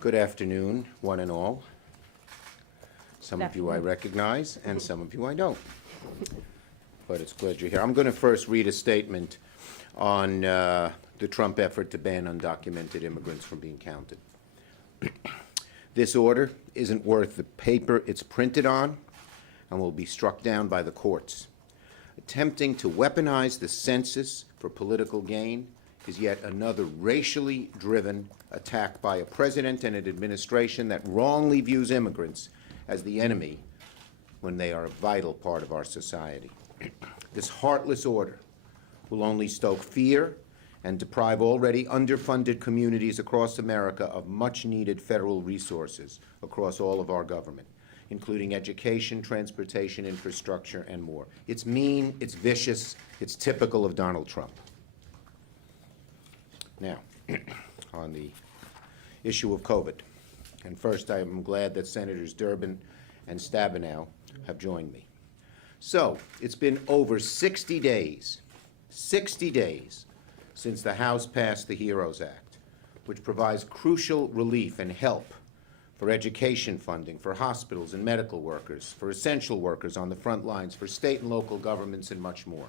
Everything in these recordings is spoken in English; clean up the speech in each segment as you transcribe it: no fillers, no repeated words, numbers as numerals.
Good afternoon, one and all. Some of you I recognize, and some of you I don't. But it's glad you're here. I'm going to first read a statement on the Trump effort to ban undocumented immigrants from being counted. This order isn't worth the paper it's printed on and will be struck down by the courts. Attempting to weaponize the census for political gain is yet another racially driven attack by a president and an administration that wrongly views immigrants as the enemy when they are a vital part of our society. This heartless order will only stoke fear and deprive already underfunded communities across America of much-needed federal resources across all of our government, including education, transportation, infrastructure, and more. It's mean, it's vicious, it's typical of Donald Trump. Now, on the issue of COVID. And first, I am glad that Senators Durbin and Stabenow have joined me. So, it's been over 60 days since the House passed the HEROES Act, which provides crucial relief and help for education funding, for hospitals and medical workers, for essential workers on the front lines, for state and local governments, and much more.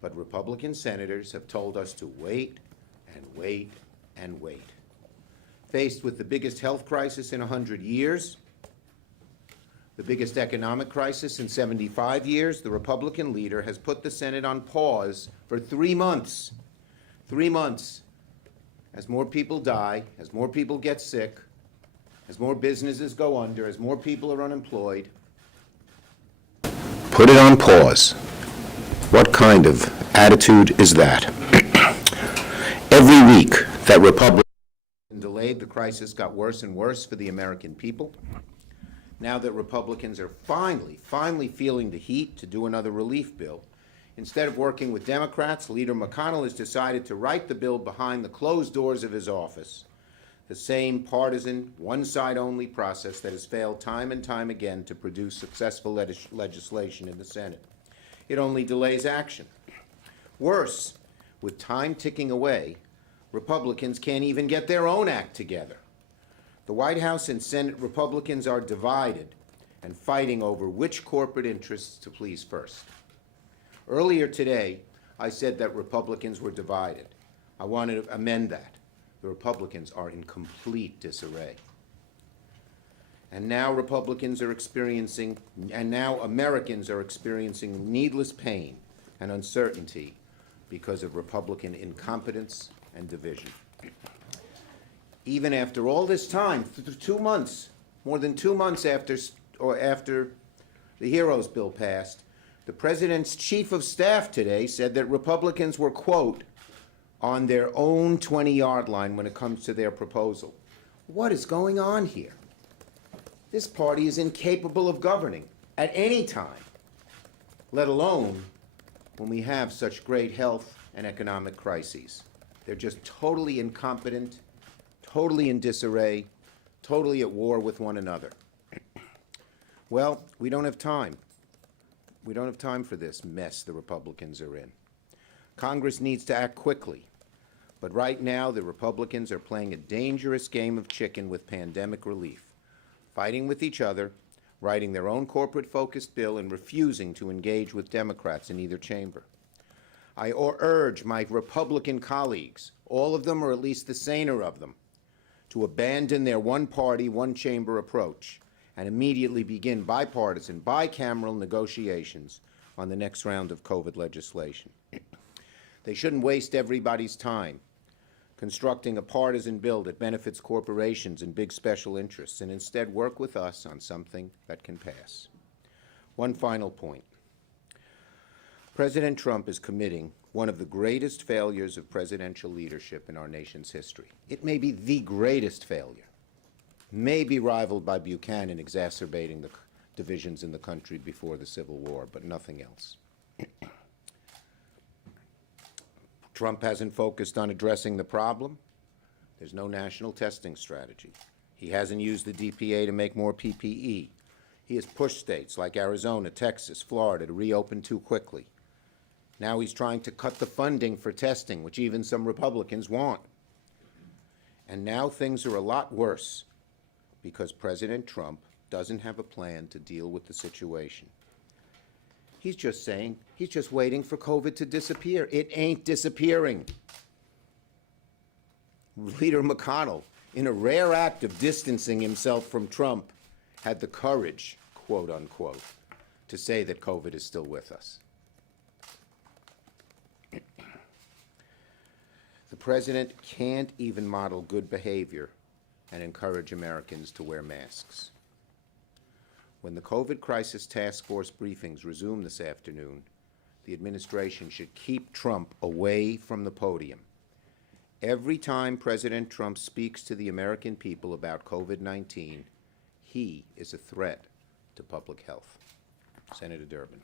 But Republican senators have told us to wait and wait and wait. Faced with the biggest health crisis in 100 years, the biggest economic crisis in 75 years, the Republican leader has put the Senate on pause for 3 months. 3 months. As more people die, as more people get sick, as more businesses go under, as more people are unemployed. Put it on pause. What kind of attitude is that? Every week that Republicans delayed, the crisis got worse and worse for the American people. Now that Republicans are finally feeling the heat to do another relief bill, instead of working with Democrats, Leader McConnell has decided to write the bill behind the closed doors of his office, the same partisan, one-side-only process that has failed time and time again to produce successful legislation in the Senate. It only delays action. Worse, with time ticking away, Republicans can't even get their own act together. The White House and Senate Republicans are divided and fighting over which corporate interests to please first. Earlier today, I said that Republicans were divided. I wanted to amend that. The Republicans are in complete disarray. And now Americans are experiencing needless pain and uncertainty because of Republican incompetence and division. Even after all this time, 2 months, more than 2 months after the HEROES bill passed, the president's chief of staff today said that Republicans were, quote, on their own 20-yard line when it comes to their proposal. What is going on here? This party is incapable of governing at any time, let alone when we have such great health and economic crises. They're just totally incompetent, totally in disarray, totally at war with one another. Well, we don't have time. We don't have time for this mess the Republicans are in. Congress needs to act quickly. But right now, the Republicans are playing a dangerous game of chicken with pandemic relief, fighting with each other, writing their own corporate-focused bill, and refusing to engage with Democrats in either chamber. I urge my Republican colleagues, all of them or at least the saner of them, to abandon their one-party, one-chamber approach and immediately begin bipartisan, bicameral negotiations on the next round of COVID legislation. They shouldn't waste everybody's time constructing a partisan bill that benefits corporations and big special interests, and instead work with us on something that can pass. One final point. President Trump is committing one of the greatest failures of presidential leadership in our nation's history. It may be the greatest failure, may be rivaled by Buchanan exacerbating the divisions in the country before the Civil War, but nothing else. Trump hasn't focused on addressing the problem. There's no national testing strategy. He hasn't used the DPA to make more PPE. He has pushed states like Arizona, Texas, Florida to reopen too quickly. Now he's trying to cut the funding for testing, which even some Republicans want. And now things are a lot worse because President Trump doesn't have a plan to deal with the situation. He's just saying he's just waiting for COVID to disappear. It ain't disappearing. Leader McConnell, in a rare act of distancing himself from Trump, had the courage, quote unquote, to say that COVID is still with us. The president can't even model good behavior and encourage Americans to wear masks. When the COVID crisis task force briefings resume this afternoon, the administration should keep Trump away from the podium. Every time President Trump speaks to the American people about COVID-19, he is a threat to public health. Senator Durbin.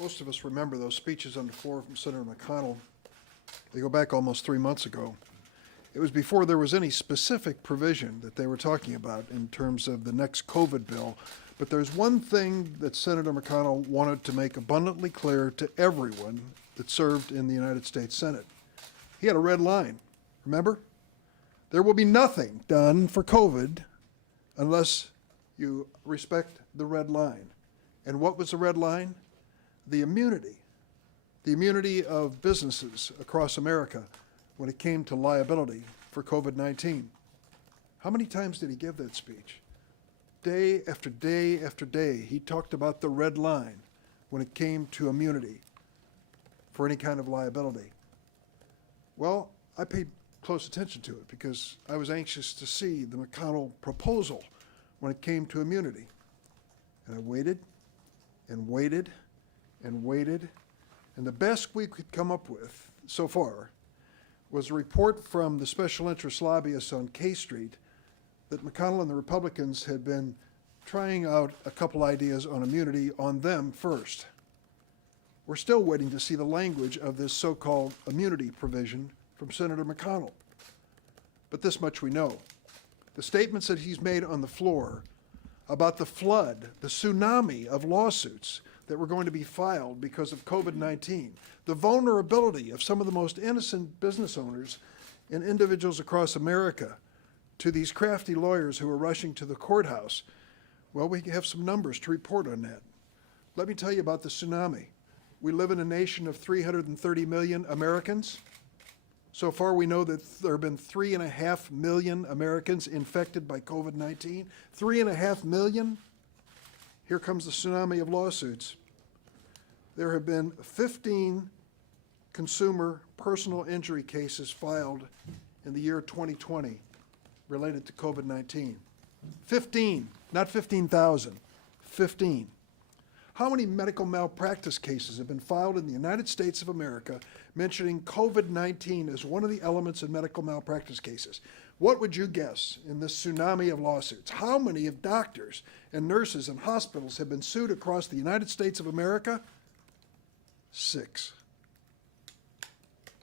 Most of us remember those speeches on the floor from Senator McConnell. They go back almost 3 months ago. It was before there was any specific provision that they were talking about in terms of the next COVID bill. But there's one thing that Senator McConnell wanted to make abundantly clear to everyone that served in the United States Senate. He had a red line, remember? There will be nothing done for COVID unless you respect the red line. And what was the red line? The immunity of businesses across America when it came to liability for COVID-19. How many times did he give that speech? Day after day after day, he talked about the red line when it came to immunity for any kind of liability. Well, I paid close attention to it because I was anxious to see the McConnell proposal when it came to immunity. And I waited and waited and waited, and the best we could come up with so far was a report from the special interest lobbyists on K Street that McConnell and the Republicans had been trying out a couple ideas on immunity on them first. We're still waiting to see the language of this so-called immunity provision from Senator McConnell. But this much we know. The statements that he's made on the floor about the flood, the tsunami of lawsuits that were going to be filed because of COVID-19, the vulnerability of some of the most innocent business owners and individuals across America to these crafty lawyers who are rushing to the courthouse. Well, we have some numbers to report on that. Let me tell you about the tsunami. We live in a nation of 330 million Americans. So far, we know that there have been 3.5 million Americans infected by COVID-19. 3.5 million? Here comes the tsunami of lawsuits. There have been 15 consumer personal injury cases filed in the year 2020 related to COVID-19. 15, not 15,000, 15. How many medical malpractice cases have been filed in the United States of America mentioning COVID-19 as one of the elements in medical malpractice cases? What would you guess in this tsunami of lawsuits? How many of doctors and nurses and hospitals have been sued across the United States of America? 6.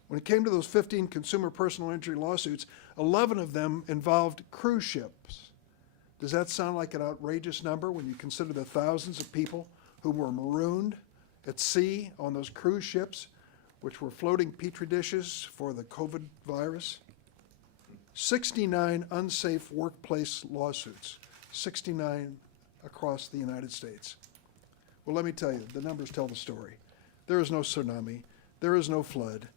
When it came to those 15 consumer personal injury lawsuits, 11 of them involved cruise ships. Does that sound like an outrageous number when you consider the thousands of people who were marooned at sea on those cruise ships, which were floating petri dishes for the COVID virus? 69 unsafe workplace lawsuits, 69 across the United States. Well, let me tell you, the numbers tell the story. There is no tsunami. There is no flood.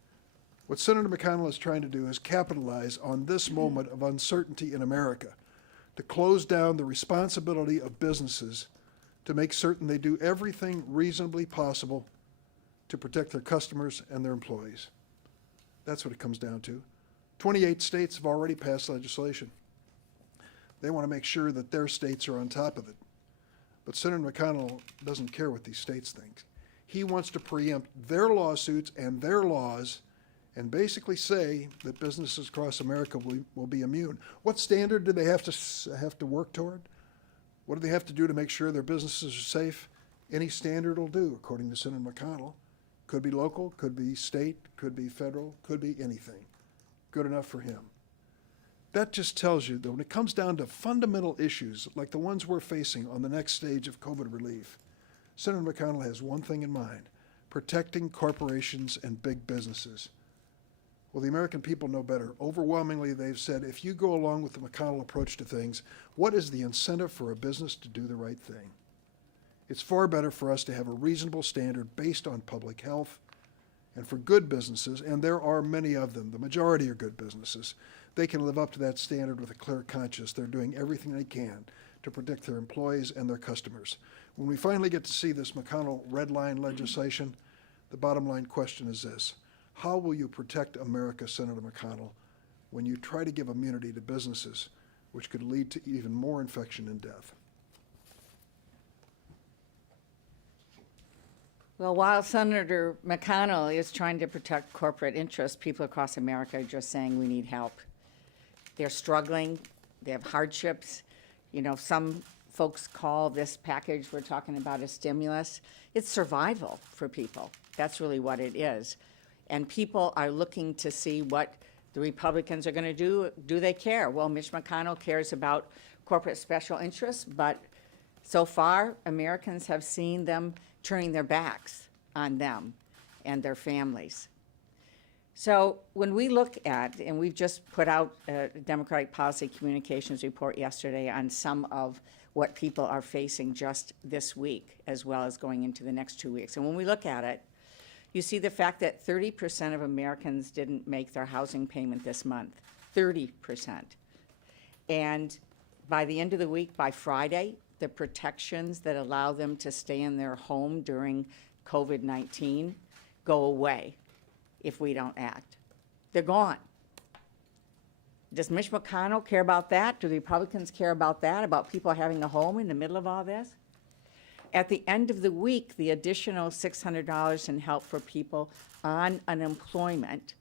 What Senator McConnell is trying to do is capitalize on this moment of uncertainty in America to close down the responsibility of businesses to make certain they do everything reasonably possible to protect their customers and their employees. That's what it comes down to. 28 states have already passed legislation. They want to make sure that their states are on top of it. But Senator McConnell doesn't care what these states think. He wants to preempt their lawsuits and their laws and basically say that businesses across America will be immune. What standard do they have to work toward? What do they have to do to make sure their businesses are safe? Any standard will do, according to Senator McConnell. Could be local, could be state, could be federal, could be anything. Good enough for him. That just tells you that when it comes down to fundamental issues like the ones we're facing on the next stage of COVID relief, Senator McConnell has one thing in mind: protecting corporations and big businesses. Well, the American people know better. Overwhelmingly, they've said, if you go along with the McConnell approach to things, what is the incentive for a business to do the right thing? It's far better for us to have a reasonable standard based on public health, and for good businesses, and there are many of them, the majority are good businesses, they can live up to that standard with a clear conscience. They're doing everything they can to protect their employees and their customers. When we finally get to see this McConnell red line legislation, the bottom line question is this: how will you protect America, Senator McConnell, when you try to give immunity to businesses, which could lead to even more infection and death? Well, while Senator McConnell is trying to protect corporate interests, people across America are just saying we need help. They're struggling. They have hardships. You know, some folks call this package we're talking about a stimulus. It's survival for people. That's really what it is. And people are looking to see what the Republicans are going to do. Do they care? Well, Mitch McConnell cares about corporate special interests, but so far, Americans have seen them turning their backs on them and their families. So when we look at, and we've just put out a Democratic Policy Communications report yesterday on some of what people are facing just this week, as well as going into the next 2 weeks. And when we look at it, you see the fact that 30% of Americans didn't make their housing payment this month. 30%. And by the end of the week, by Friday, the protections that allow them to stay in their home during COVID-19 go away if we don't act. They're gone. Does Mitch McConnell care about that? Do the Republicans care about that, about people having a home in the middle of all this? At the end of the week, the additional $600 in help for people on unemployment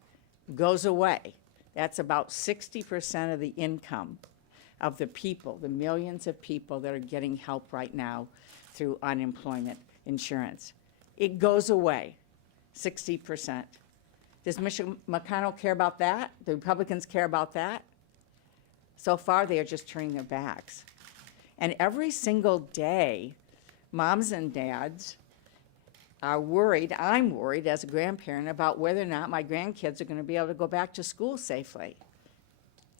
goes away. That's about 60% of the income of the people, the millions of people that are getting help right now through unemployment insurance. It goes away, 60%. Does Mitch McConnell care about that? The Republicans care about that? So far, they are just turning their backs. And every single day, moms and dads are worried, I'm worried as a grandparent, about whether or not my grandkids are going to be able to go back to school safely,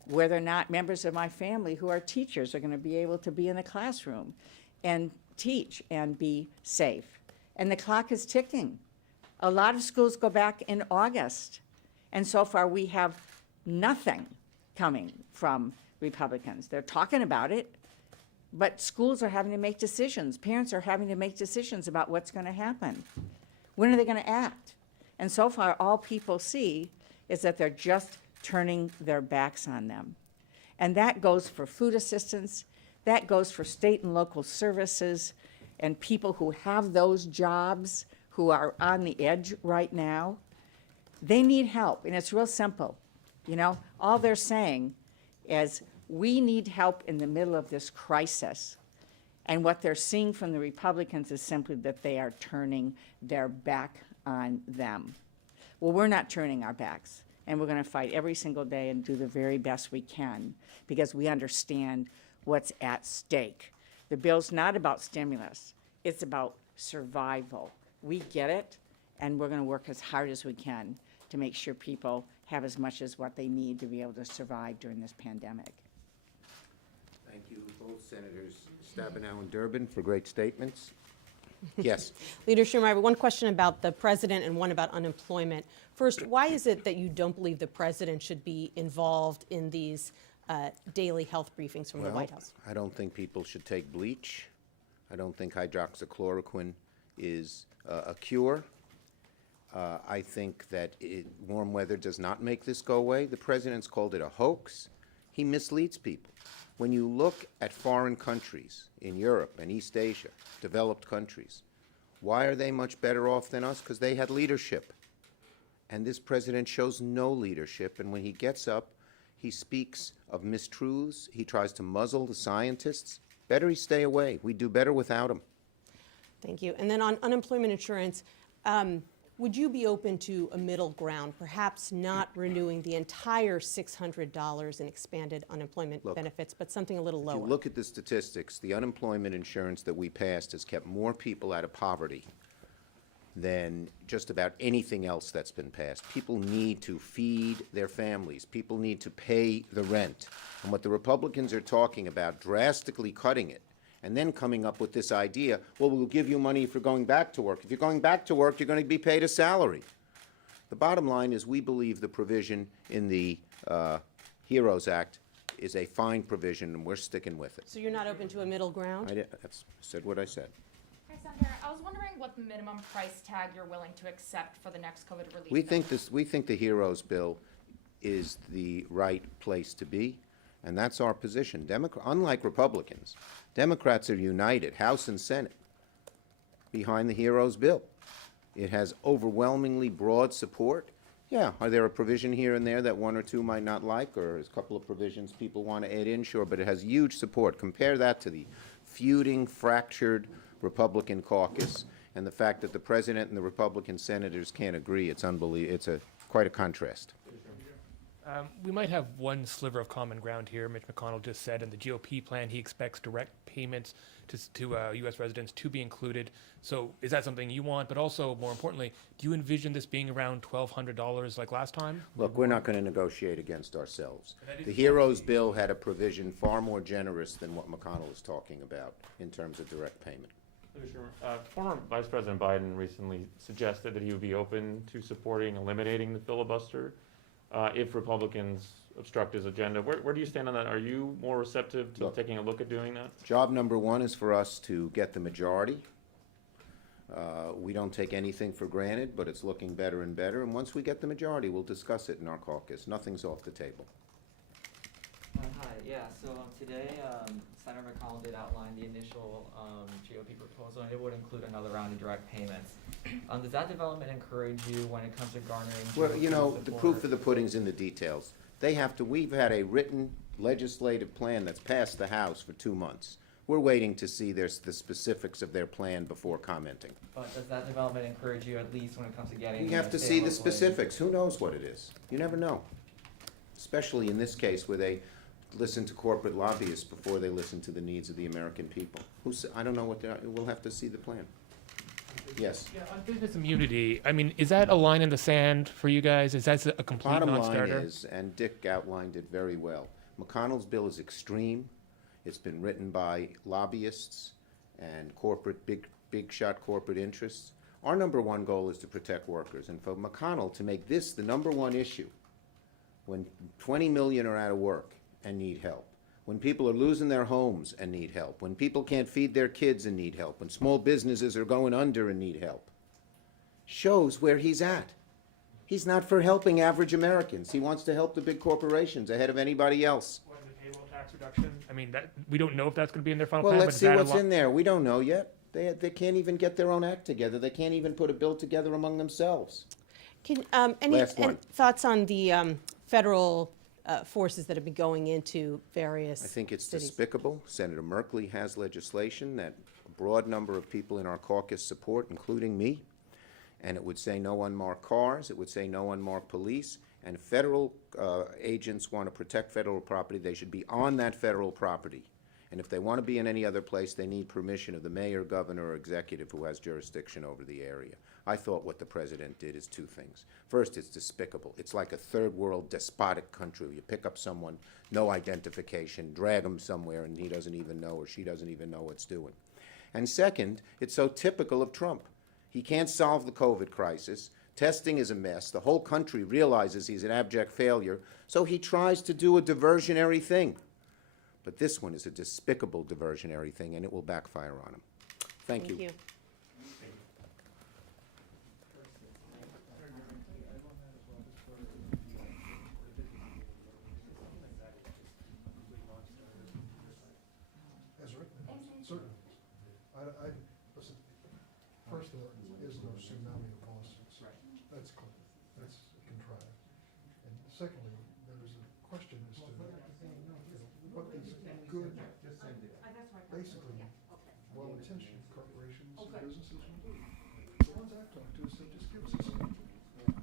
whether or not members of my family who are teachers are going to be able to be in the classroom and teach and be safe. And the clock is ticking. A lot of schools go back in August, and so far we have nothing coming from Republicans. They're talking about it, but schools are having to make decisions. Parents are having to make decisions about what's going to happen. When are they going to act? And so far, all people see is that they're just turning their backs on them. And that goes for food assistance, that goes for state and local services, and people who have those jobs who are on the edge right now. They need help, and it's real simple. You know, all they're saying is, we need help in the middle of this crisis. And what they're seeing from the Republicans is simply that they are turning their back on them. Well, we're not turning our backs, and we're going to fight every single day and do the very best we can because we understand what's at stake. The bill's not about stimulus. It's about survival. We get it, and we're going to work as hard as we can to make sure people have as much as what they need to be able to survive during this pandemic. Thank you, both Senators Stabenow and Durbin, for great statements. Yes. Leader Schumer, I have one question about the president and one about unemployment. First, why is it that you don't believe the president should be involved in these daily health briefings from the White House? I don't think people should take bleach. I don't think hydroxychloroquine is a cure. I think that warm weather does not make this go away. The president's called it a hoax. He misleads people. When you look at foreign countries in Europe and East Asia, developed countries, why are they much better off than us? Because they had leadership. And this president shows no leadership, and when he gets up, he speaks of mistruths. He tries to muzzle the scientists. Better he stay away. We do better without him. Thank you. And then on unemployment insurance, would you be open to a middle ground, perhaps not renewing the entire $600 in expanded unemployment benefits, but something a little lower? If you look at the statistics, the unemployment insurance that we passed has kept more people out of poverty than just about anything else that's been passed. People need to feed their families. People need to pay the rent. And what the Republicans are talking about, drastically cutting it, and then coming up with this idea, well, we'll give you money for going back to work. If you're going back to work, you're going to be paid a salary. The bottom line is we believe the provision in the HEROES Act is a fine provision, and we're sticking with it. So you're not open to a middle ground? Said what I said. Hi, Senator. I was wondering what minimum price tag you're willing to accept for the next COVID relief. We think the HEROES bill is the right place to be, and that's our position. Unlike Republicans, Democrats are united, House and Senate, behind the HEROES bill. It has overwhelmingly broad support. Yeah, are there a provision here and there that one or two might not like, or a couple of provisions people want to add in? Sure, but it has huge support. Compare that to the feuding, fractured Republican caucus, and the fact that the president and the Republican senators can't agree. It's unbelievable. It's quite a contrast. We might have one sliver of common ground here. Mitch McConnell just said in the GOP plan he expects direct payments to U.S. residents to be included. So is that something you want? But also, more importantly, do you envision this being around $1,200 like last time? Look, we're not going to negotiate against ourselves. The HEROES bill had a provision far more generous than what McConnell is talking about in terms of direct payment. Former Vice President Biden recently suggested that he would be open to supporting eliminating the filibuster if Republicans obstruct his agenda. Where do you stand on that? Are you more receptive to taking a look at doing that? Job number one is for us to get the majority. We don't take anything for granted, but it's looking better and better. And once we get the majority, we'll discuss it in our caucus. Nothing's off the table. Hi, yeah, so today, Senator McConnell did outline the initial GOP proposal, and it would include another round of direct payments. Does that development encourage you when it comes to garnering Well, GOP you know, the support? proof of the pudding's in the details. We've had a written legislative plan that's passed the House for 2 months. We're waiting to see the specifics of their plan before commenting. But does that development encourage you at least when it comes to getting? We have to state see the and local aid? specifics. Who knows what it is? You never know. Especially in this case where they listen to corporate lobbyists before they listen to the needs of the American people. I don't know what we'll have to see the plan. Yes. Yeah, on business immunity, I mean, is that a line in the sand for you guys? Is that a complete Bottom line non-starter? is, and Dick outlined it very well, McConnell's bill is extreme. It's been written by lobbyists and corporate, big shot corporate interests. Our number one goal is to protect workers. And for McConnell to make this the number one issue, when 20 million are out of work and need help, when people are losing their homes and need help, when people can't feed their kids and need help, when small businesses are going under and need help, shows where he's at. He's not for helping average Americans. He wants to help the big corporations ahead of anybody else. What, the payroll tax reduction? I mean, we don't know if that's going to be in their final Well, plan. let's but see is that what's in there. We don't know yet. They can't even get their own act together. They can't even put a bill together among themselves. Can, Last one. thoughts on the federal forces that have been going into various I think it's cities? despicable. Senator Merkley has legislation that a broad number of people in our caucus support, including me. And it would say no unmarked cars. It would say no unmarked police. And if federal agents want to protect federal property, they should be on that federal property. And if they want to be in any other place, they need permission of the mayor, governor, or executive who has jurisdiction over the area. I thought what the president did is two things. First, it's despicable. It's like a third world despotic country where you pick up someone, no identification, drag them somewhere, and he doesn't even know or she doesn't even know what's doing. And second, it's so typical of Trump. He can't solve the COVID crisis. Testing is a mess. The whole country realizes he's an abject failure, so he tries to do a diversionary thing. But this one is a despicable diversionary thing, and it will backfire on him. Thank you. As written, certainly. Listen, first, there is no tsunami of lawsuits. That's clear. That's contrived. And secondly, there's a question as to what these good, basically, well-intentioned corporations and businesses will do. The ones I've talked to said, just give us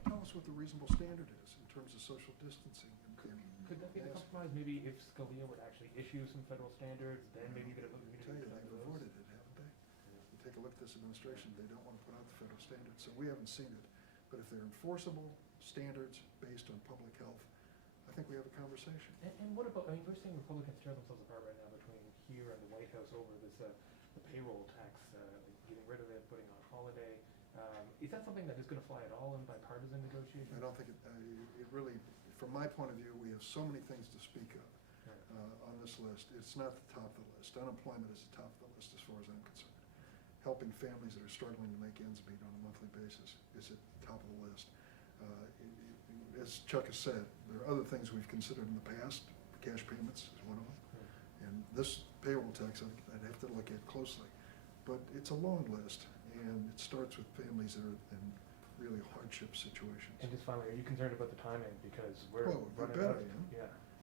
tell us what the reasonable standard is in terms of social distancing. Could that be the compromise? Maybe if Scalia would actually issue some federal standards, then maybe you could have I tell you, they've avoided it, haven't they? take a look at this administration, they don't want to put out the federal standards, so we haven't seen it. But if they're enforceable standards based on public health, I think we have a conversation. And what about, I mean, we're seeing Republicans tear themselves apart right now between here and the White House over this, the payroll tax, getting rid of it, putting on holiday. Is that something that is gonna fly at all in bipartisan negotiations? I don't think it really, from my point of view, we have so many things to speak of on this list. It's not the top of the list. Unemployment is the top of the list as far as I'm concerned. Helping families that are struggling to make ends meet on a monthly basis is at the top of the list. As Chuck has said, there are other things we've considered in the past. Cash payments is one of them. And this payroll tax, I'd have to look at closely. But it's a long list, and it starts with families that are in really hardship situations. And just finally, are you concerned about the timing? Because we're Well, I running bet out. I am. Yeah.